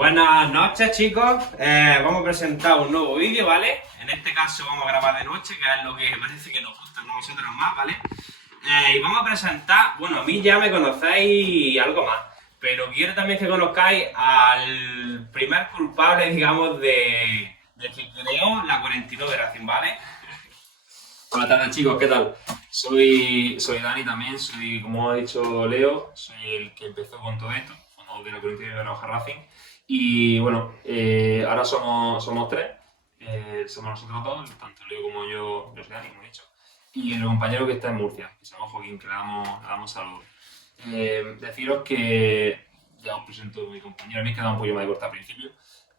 Buenas noches, chicos. Vamos a presentar un nuevo vídeo, ¿vale? En este caso vamos a grabar de noche, que es lo que parece que nos gusta a nosotros más, ¿vale? Y vamos a presentar, bueno, a mí ya me conocéis y algo más, pero quiero también que conozcáis al primer culpable, digamos, de que creó la 49 Racing, ¿vale? Buenas tardes, chicos, ¿qué tal? Soy Dani también, como ha dicho Leo, soy el que empezó con todo esto, cuando de la Corinthians de Roja Racing. Y bueno, ahora somos tres, somos nosotros dos, tanto Leo como yo soy Dani, como he dicho. Y el compañero que está en Murcia, que se llama Joaquín, que le damos saludos. Deciros que ya os presento a mi compañero, a mí es que da un pollo más de corta al principio,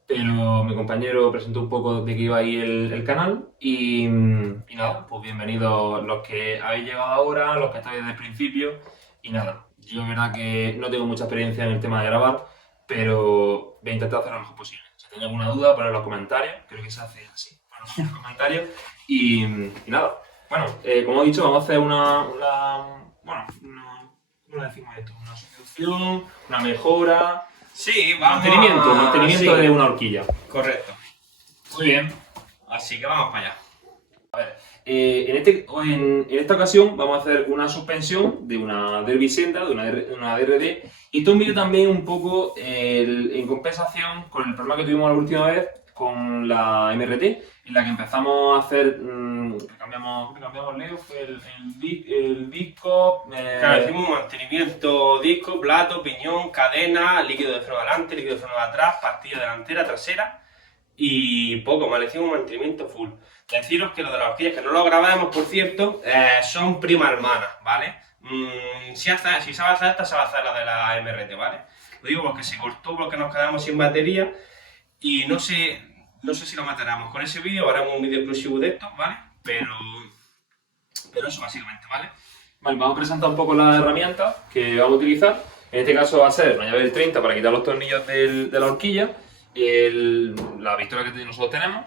pero mi compañero presentó un poco de qué iba ahí el canal y nada, pues bienvenidos los que habéis llegado ahora, los que estáis desde el principio y nada, yo es verdad que no tengo mucha experiencia en el tema de grabar, pero voy a intentar hacer lo mejor posible. Si tenéis alguna duda, poned en los comentarios, creo que se hace así, poned en los comentarios y nada. Bueno, como he dicho, vamos a hacer ¿cómo le decimos esto? Una solución, una mejora. Sí, vamos Mantenimiento sí, de una horquilla. correcto. Muy bien. Así que vamos para allá. En esta ocasión vamos a hacer una suspensión de una Derby Senda, de una DRD, y esto es un vídeo también un poco en compensación con el problema que tuvimos la última vez con la MRT, en la que empezamos a hacer, que cambiamos Leo, fue el disco, Claro, hicimos un mantenimiento, disco, plato, piñón, cadena, líquido de freno delante, líquido de freno de atrás, pastilla delantera, trasera y poco más, le hicimos un mantenimiento full. Deciros que lo de las horquillas, que no lo grabamos, por cierto, son prima hermana, ¿vale? Si sabe hacer esta, sabe hacer la de la MRT, ¿vale? Lo digo porque se cortó, porque nos quedamos sin batería y no sé si lo mataremos con ese vídeo, haremos un vídeo exclusivo de esto, ¿vale? Pero eso básicamente, ¿vale? Vale, vamos a presentar un poco las herramientas que vamos a utilizar. En este caso va a ser una llave del 30 para quitar los tornillos de la horquilla, la pistola que nosotros tenemos,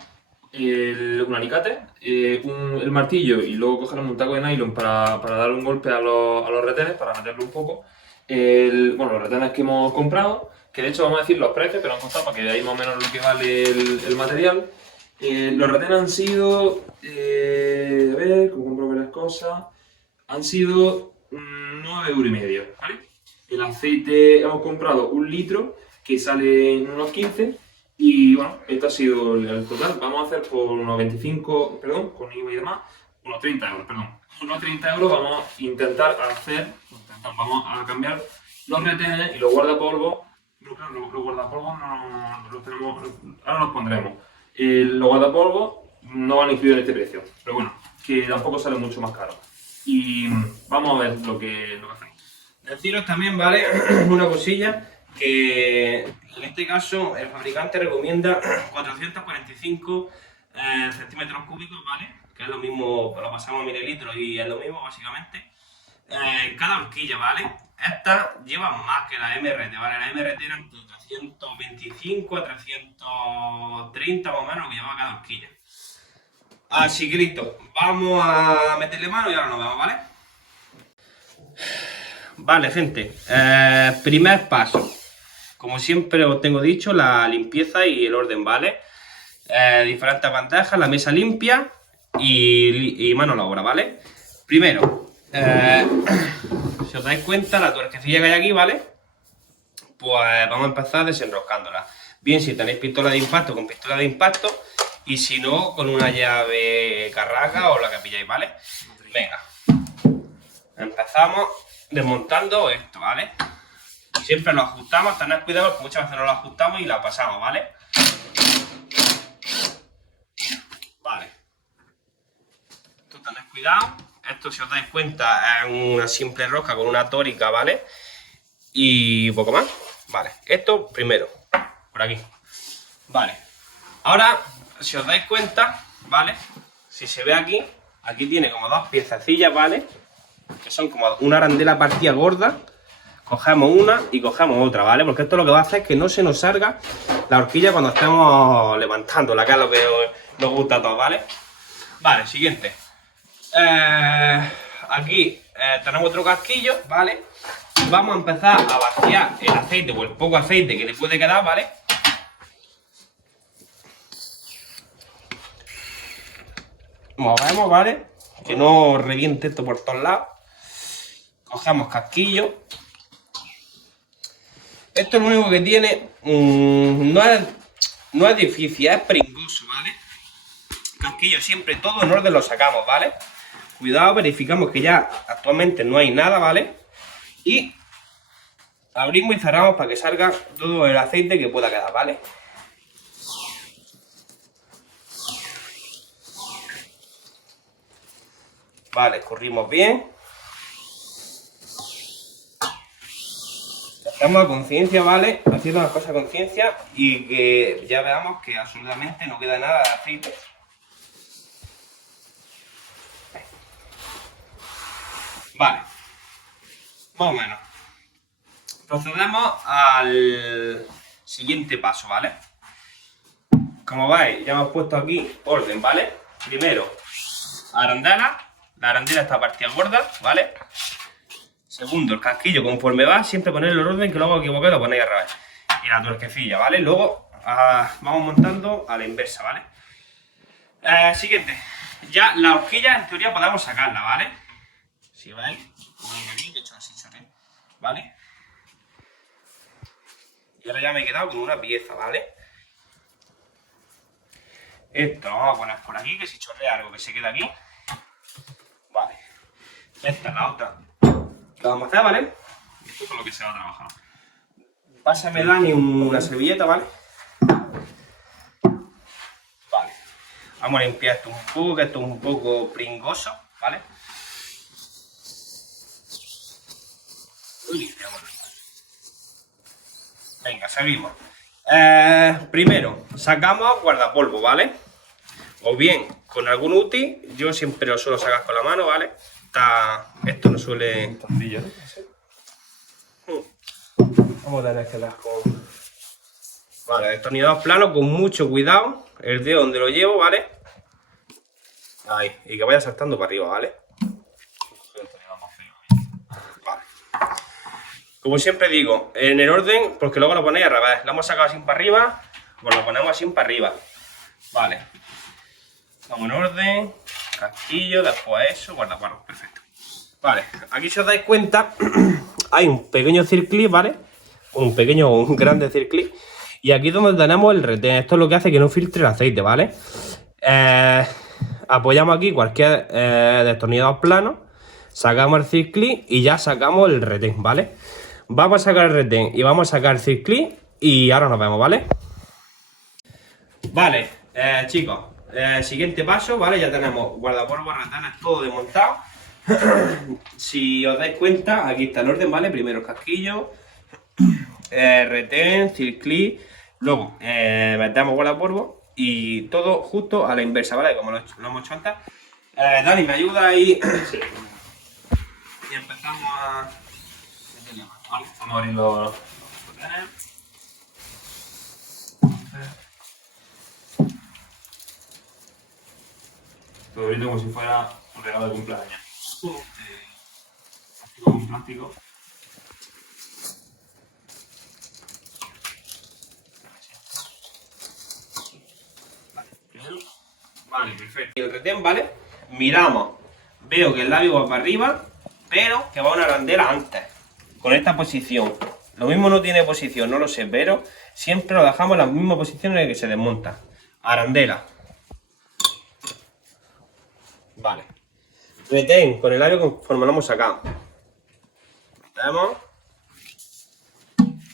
un alicate, el martillo y luego cogeremos un taco de nylon para darle un golpe a los retenes, para meterlo un poco. Los retenes que hemos comprado, que de hecho vamos a decir los precios que nos han costado para que veáis más o menos lo que vale el material. Los retenes han sido, a ver, cómo compro las cosas, han sido 9,5 €, ¿vale? El aceite hemos comprado 1 litro que sale en unos 15 y bueno, esto ha sido el total. Vamos a hacer por unos 25, perdón, con IVA y demás, unos 30 €, perdón. Unos 30 € vamos a intentar vamos a cambiar los retenes y los guardapolvos. Pero claro, los guardapolvos no los tenemos, ahora los pondremos. Los guardapolvos no van incluidos en este precio, pero bueno, que tampoco sale mucho más caro. Y vamos a ver lo que hacemos. Deciros también, ¿vale? Una cosilla, que en este caso el fabricante recomienda 445 centímetros cúbicos, ¿vale? Que es lo mismo, lo pasamos a mililitros y es lo mismo básicamente. Cada horquilla, ¿vale? Estas llevan más que la MRT, ¿vale? La MRT era entre 325 a 330 más o menos que llevaba cada horquilla. Así que listo, vamos a meterle mano y ahora nos vemos, ¿vale? Vale, gente, primer paso. Como siempre os tengo dicho, la limpieza y el orden, ¿vale? Diferentes bandejas, la mesa limpia y mano a la obra, ¿vale? Primero, si os dais cuenta, la tuerquecilla que hay aquí, ¿vale? Pues vamos a empezar desenroscándola. Bien, si tenéis pistola de impacto, con pistola de impacto, y si no, con una llave carraca o la que pilláis, ¿vale? Venga, empezamos desmontando esto, ¿vale? Siempre lo ajustamos, tened cuidado porque muchas veces no lo ajustamos y la pasamos, ¿vale? Vale. Esto tened cuidado. Esto, si os dais cuenta, es una simple rosca con una tórica, ¿vale? Y poco más. Vale, esto primero, por aquí. Vale. Ahora, si os dais cuenta, ¿vale? Si se ve aquí, aquí tiene como dos piececillas, ¿vale? Que son como una arandela partida gorda. Cogemos una y cogemos otra, ¿vale? Porque esto lo que va a hacer es que no se nos salga la horquilla cuando estemos levantándola, que es lo que nos gusta a todos, ¿vale? Vale, siguiente. Aquí tenemos otro casquillo, ¿vale? Vamos a empezar a vaciar el aceite o el poco aceite que le puede quedar, ¿vale? movemos, ¿vale? Que no reviente esto por todos lados. Cogemos casquillo. Esto lo único que tiene no es difícil, es pringoso, ¿vale? Casquillo siempre todo en orden lo sacamos, ¿vale? Cuidado, verificamos que ya actualmente no hay nada, ¿vale? Y abrimos y cerramos para que salga todo el aceite que pueda quedar, ¿vale? Vale, escurrimos bien. Estamos a conciencia, ¿vale? Haciendo las cosas a conciencia y que ya veamos que absolutamente no queda nada de aceite. Vale, más o menos. Procedemos al siguiente paso, ¿vale? Como veis, ya hemos puesto aquí orden, ¿vale? Primero, arandela. La arandela está partida gorda, ¿vale? Segundo, el casquillo, conforme va, siempre ponerlo en orden, que luego equivoqué lo ponéis al revés. Y la tuerquecilla, ¿vale? Luego vamos montando a la inversa, ¿vale? Siguiente. Ya la horquilla, en teoría, podemos sacarla, ¿vale? Si veis, aquí, que he hecho así, ¿vale? Y ahora ya me he quedado con una pieza, ¿vale? Esto lo vamos a poner por aquí, que si chorrea algo que se queda aquí. Vale. Esta es la otra. La vamos a hacer, ¿vale? Y esto es con lo que se va a trabajar. Pásame, Dani, una servilleta, ¿vale? Vale. Vamos a limpiar esto un poco, que esto es un poco pringoso, ¿vale? Limpiamos. Venga, seguimos. Primero, sacamos guardapolvo, ¿vale? O bien con algún útil, yo siempre lo suelo sacar con la mano, ¿vale? Esto no suele... Vamos a tener que dar con... Vale, destornillador plano con mucho cuidado. El dedo donde lo llevo, ¿vale? Ahí, y que vaya saltando para arriba, ¿vale? Vale. Como siempre digo, en el orden, porque luego lo ponéis al revés. Lo hemos sacado así para arriba, pues lo ponemos así para arriba. Vale. Vamos en orden, casquillo, después eso, guardapolvo, perfecto. Vale, aquí si os dais cuenta, hay un pequeño circlip, ¿vale? Un grande circlip. Y aquí es donde tenemos el retén. Esto es lo que hace que no filtre el aceite, ¿vale? Apoyamos aquí cualquier destornillador plano, sacamos el circlip y ya sacamos el retén, ¿vale? Vamos a sacar el retén y vamos a sacar el circlip y ahora nos vemos, ¿vale? Vale, chicos, siguiente paso, ¿vale? Ya tenemos guardapolvo, retenes, todo desmontado. Si os dais cuenta, aquí está el orden, ¿vale? Primero el casquillo, retén, circlip, luego metemos guardapolvo y todo justo a la inversa, ¿vale? Como lo hemos hecho antes. Dani, ¿me ayuda ahí? Sí. Y empezamos a... Vale, vamos a abrir los retenes. Todo bonito como si fuera un regalo de cumpleaños. Un plástico. Vale, perfecto. Y el retén, ¿vale? Miramos. Veo que el labio va para arriba, pero que va una arandela antes. Con esta posición. Lo mismo no tiene posición, no lo sé, pero siempre lo dejamos en la misma posición en la que se desmonta. Arandela. Vale. Retén con el labio conforme lo hemos sacado. Metemos.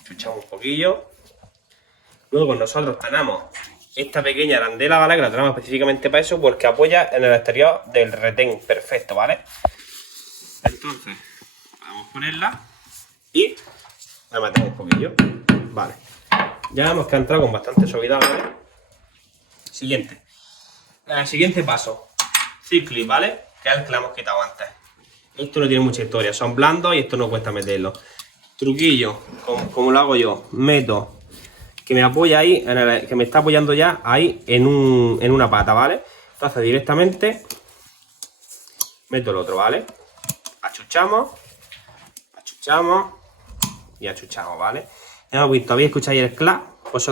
Chuchamos un poquillo. Luego nosotros tenemos esta pequeña arandela, ¿vale? Que la tenemos específicamente para eso, porque apoya en el exterior del retén. Perfecto, ¿vale? Entonces, vamos a ponerla y la metemos un poquillo. Vale. Ya vemos que ha entrado con bastante suavidad, ¿vale? Siguiente. Siguiente paso. Circlip, ¿vale? Que es el que le hemos quitado antes. Esto no tiene mucha historia. Son blandos y esto no cuesta meterlo. Truquillo, como lo hago yo. Meto que me apoya ahí, que me está apoyando ya ahí en una pata, ¿vale? Entonces directamente meto el otro, ¿vale? Achuchamos y achuchamos, ¿vale? Ya hemos visto, habéis escuchado ahí el clap, pues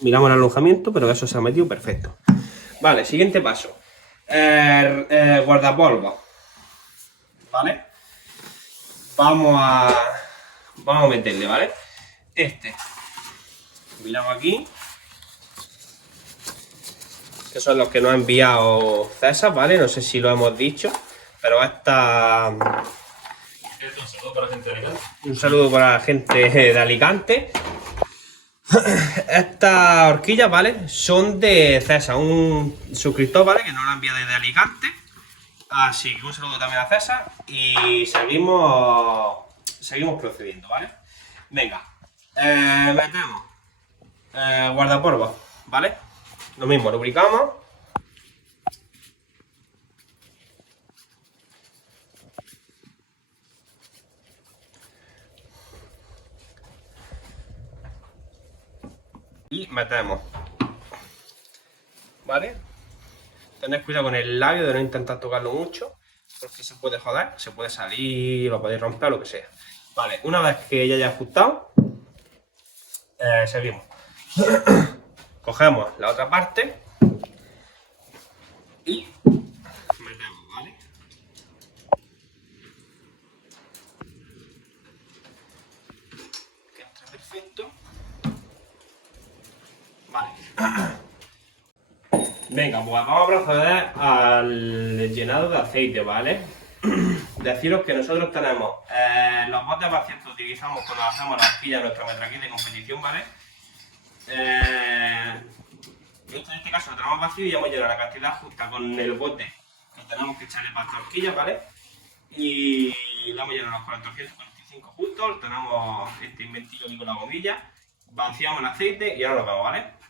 miramos el alojamiento, pero eso se ha metido perfecto. Vale, siguiente paso. guardapolvo, ¿vale? Vamos a meterle, ¿vale? Miramos aquí, que son los que nos ha enviado César, ¿vale? No sé si lo hemos dicho, pero un saludo para la gente de Alicante. Estas horquillas, ¿vale? Son de César, un suscriptor, ¿vale? Que nos lo ha enviado desde Alicante. Así que un saludo también a César. Y seguimos procediendo, ¿vale? Venga, metemos guardapolvo, ¿vale? Lo mismo, lubricamos. Y metemos, ¿vale? Tened cuidado con el labio de no intentar tocarlo mucho, porque se puede joder, se puede salir, lo podéis romper, lo que sea. Vale, una vez que ya haya ajustado, seguimos. Cogemos la otra parte y metemos, ¿vale? Que entre perfecto. Vale. Venga, pues vamos a proceder al llenado de aceite, ¿vale? Deciros que nosotros tenemos los botes vacíos que utilizamos cuando hacemos la horquilla de nuestra metraquilla de competición, ¿vale? En este caso lo tenemos vacío y ya hemos llenado la cantidad justa con el bote que tenemos que echarle para esta horquilla, ¿vale? Y le hemos llenado los 445 justos, tenemos este inventillo aquí con la bombilla, vaciamos el aceite y ahora lo vemos, ¿vale?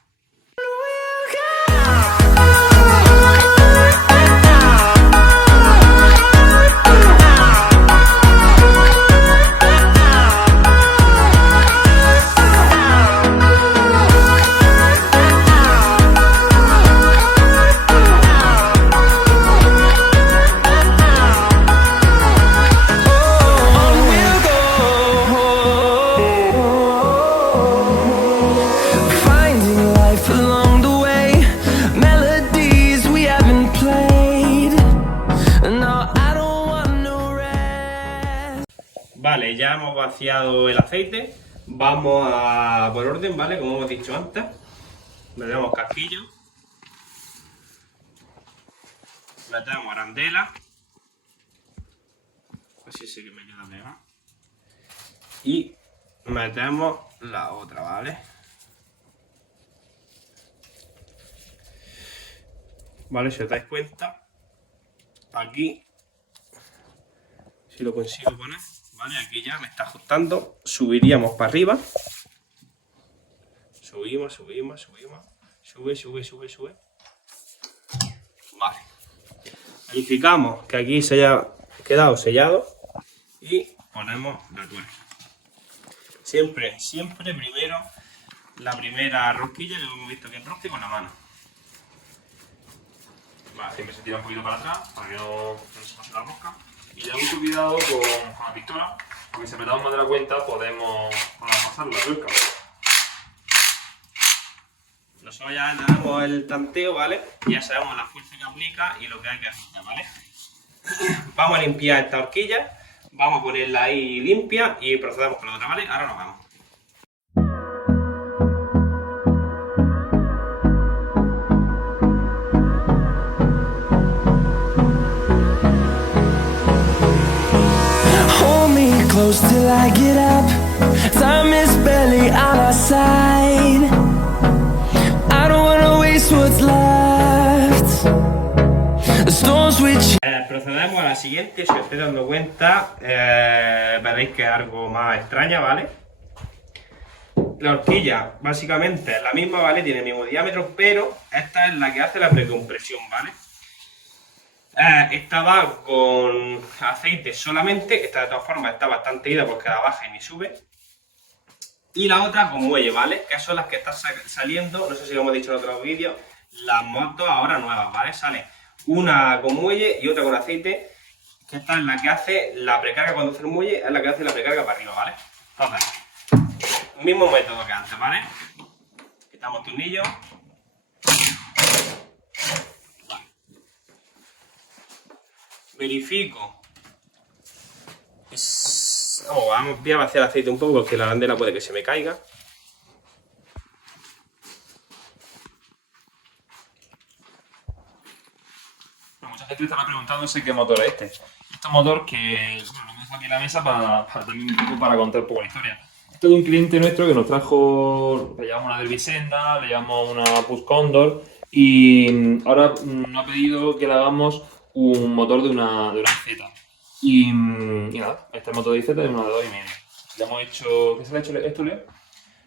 Vale, ya hemos vaciado el aceite. Vamos a por orden, ¿vale? Como hemos dicho antes. Metemos casquillo. Metemos arandela. Así sí que me queda pegado. Y metemos la otra, ¿vale? Vale, si os dais cuenta, aquí, si lo consigo poner, vale, aquí ya me está ajustando, subiríamos para arriba, subimos, sube, vale, verificamos que aquí se haya quedado sellado y ponemos la tuerca. Siempre primero, la primera rosquilla que hemos visto que enrosque con la mano. Vale, siempre se tira un poquito para atrás para que no se pase la rosca. Y ya mucho cuidado con la pistola, porque si apretamos más de la cuenta podemos pasar la tuerca. Nosotros ya le damos el tanteo, ¿vale? Ya sabemos la fuerza que aplica y lo que hay que hacer, ¿vale? Vamos a limpiar esta horquilla, vamos a ponerla ahí limpia y procedemos con la otra, ¿vale? Ahora nos vemos. Close till I get up. Time is barely on our side. I don't wanna waste what's left. The storms we Procedemos a la siguiente. Si os estáis dando cuenta, veréis que es algo más extraña, ¿vale? La horquilla básicamente es la misma, ¿vale? Tiene el mismo diámetro, pero esta es la que hace la precompresión, ¿vale? Esta va con aceite solamente, esta de todas formas está bastante ida porque la baja y ni sube. Y la otra con muelle, ¿vale? Que son las que están saliendo, no sé si lo hemos dicho en otros vídeos, las motos ahora nuevas, ¿vale? Sale una con muelle y otra con aceite, que esta es la que hace la precarga cuando hace el muelle, es la que hace la precarga para arriba, ¿vale? Entonces, mismo método que antes, ¿vale? Quitamos tornillos. verifico. Voy a vaciar el aceite un poco porque la arandela puede que se me caiga. Mucha gente estará preguntándose qué motor es este. Este es un motor que lo dejo aquí en la mesa para también un poco para contar un poco la historia. Esto es de un cliente nuestro que nos trajo, le llamamos una Derby Senda, le llamamos una Push Condor y ahora nos ha pedido que le hagamos un motor de una Z. Y nada, este motor de Z es una de 2,5. Le hemos hecho... ¿Qué se le ha hecho esto, Leo?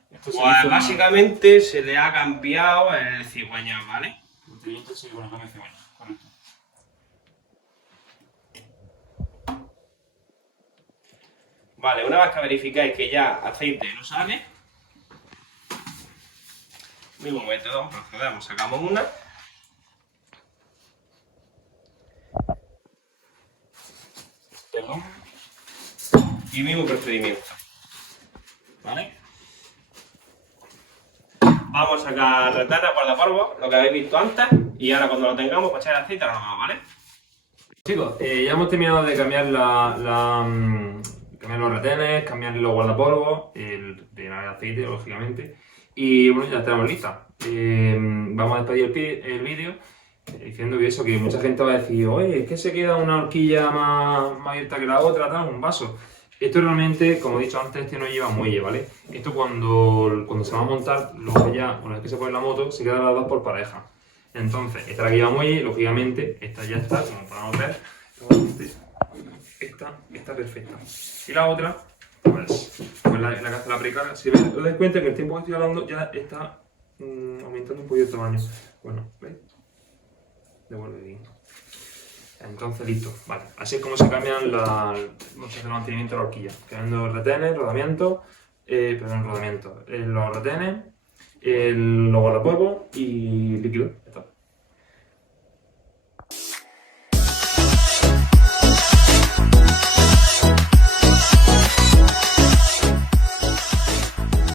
Esto se le Pues hizo básicamente se le ha cambiado el cigüeñal, ¿vale? Mantenimiento, sí, bueno, cambio de cigüeñal, correcto. Vale, una vez que verificáis que ya aceite no sale, mismo método, procedemos, sacamos una. Perdón. Y mismo procedimiento. ¿Vale? Vamos a sacar retana, guardapolvo, lo que habéis visto antes, y ahora cuando lo tengamos, pues echar el aceite normal, ¿vale? Chicos, ya hemos terminado de cambiar cambiar los retenes, cambiar los guardapolvos, llenar el aceite, lógicamente. Y bueno, ya estamos listas. Vamos a despedir el vídeo diciendo que eso, que mucha gente va a decir, oye, es que se queda una horquilla más abierta que la otra, tal, un vaso. Esto realmente, como he dicho antes, este no lleva muelle, ¿vale? Esto cuando se va a montar, luego ya, una vez que se pone la moto, se quedan las dos por pareja. Entonces, esta la que lleva muelle, lógicamente, esta ya está, como podemos ver, está perfecta. Y la otra, pues la que hace la precarga, si os dais cuenta que el tiempo que estoy hablando ya está aumentando un poquito el tamaño. Bueno, ¿veis? Devuelve bien. Entonces, listo. Vale, así es como se cambian el mantenimiento de la horquilla. Cambiando retenes, rodamientos, los retenes, los guardapolvos y líquido.